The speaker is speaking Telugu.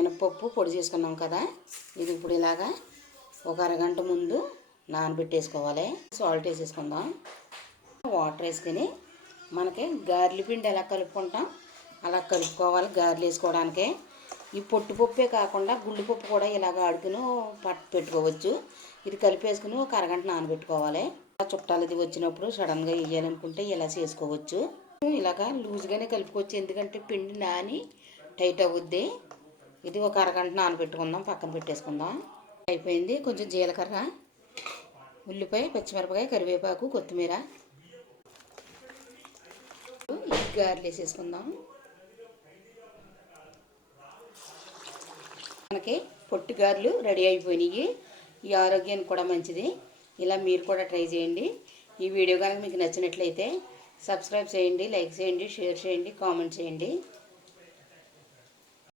మినపప్పు పొడి చేసుకున్నాం కదా, ఇది ఇప్పుడు ఇలాగా ఒక అరగంట ముందు నానబెట్టేసుకోవాలి. సాల్ట్ వేసేసుకుందాం. వాటర్ వేసుకొని మనకి గారెల పిండి ఎలా కలుపుకుంటాం అలా కలుపుకోవాలి. గారెలు వేసుకోవడానికి ఈ పొట్టుపప్పే కాకుండా గుళ్ళుపప్పు కూడా ఇలాగ ఆడుకుని పెట్టుకోవచ్చు. ఇది కలిపేసుకుని ఒక అరగంట నానబెట్టుకోవాలి. చుట్టాలు ఇది వచ్చినప్పుడు సడన్గా వేయాలనుకుంటే ఇలా చేసుకోవచ్చు. ఇలాగ లూజ్గానే కలుపుకోవచ్చు, ఎందుకంటే పిండి నాని టైట్ అవుద్ది. ఇది ఒక అరగంట నానబెట్టుకుందాం, పక్కన పెట్టేసుకుందాం. అయిపోయింది. కొంచెం జీలకర్ర, ఉల్లిపాయ, పచ్చిమిరపకాయ, కరివేపాకు, కొత్తిమీర, గారెలు వేసేసుకుందాం. మనకి పొట్టి గారెలు రెడీ అయిపోయినాయి. ఈ ఆరోగ్యానికి కూడా మంచిది. ఇలా మీరు కూడా ట్రై చేయండి. ఈ వీడియో కనుక మీకు నచ్చినట్లయితే సబ్స్క్రైబ్ చేయండి, లైక్ చేయండి, షేర్ చేయండి, కామెంట్ చేయండి.